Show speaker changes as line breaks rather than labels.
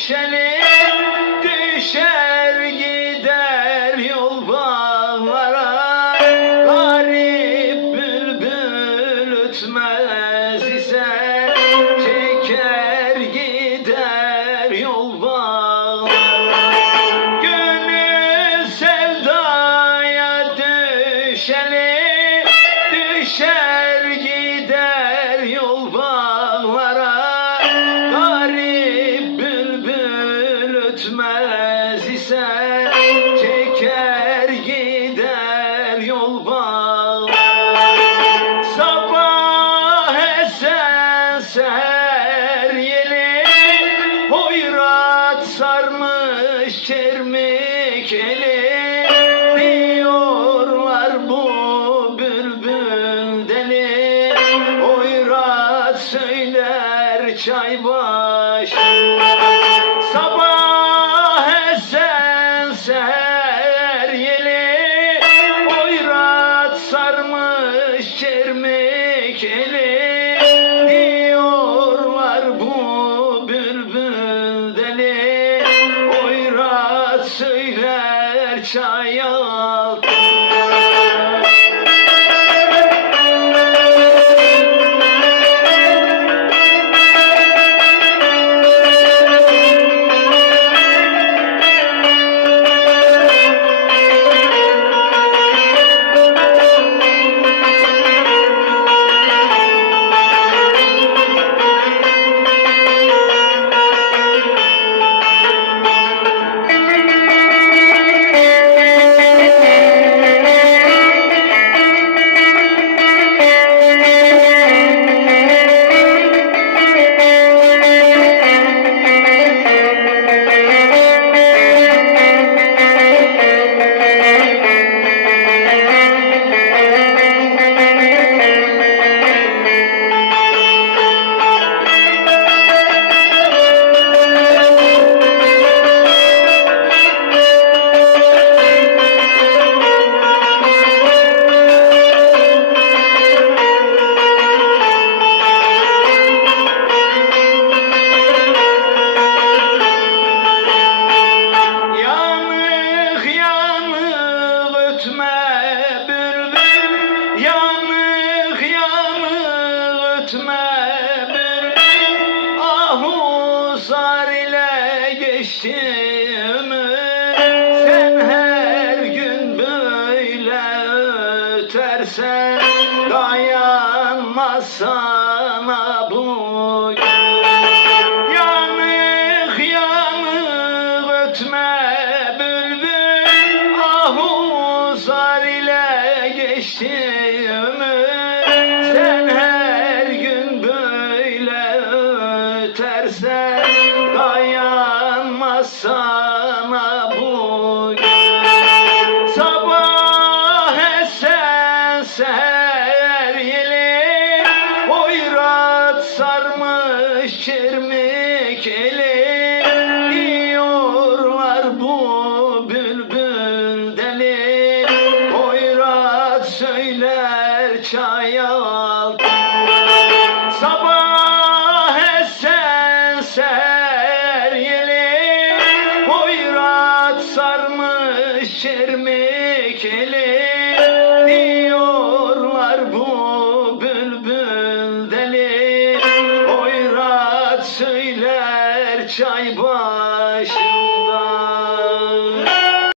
Düşelim düşer gider yollara Garip bülbül ütmez ötmez ise Çeker gider yol bağlara Sabah esen seher yeli Hoyrat sarmış çermik eli. Diyorlar bu bülbül deli Hoyrat söyler çay baş ömür Sen her gün böyle ötersen Dayanmaz sana bu Yanık yanık ötme bülbül Ahu zar ile geçti Sen her gün böyle ötersen sana bu sarmış çermik eli Diyorlar bu bülbül deli. Hoyrat söyler çay var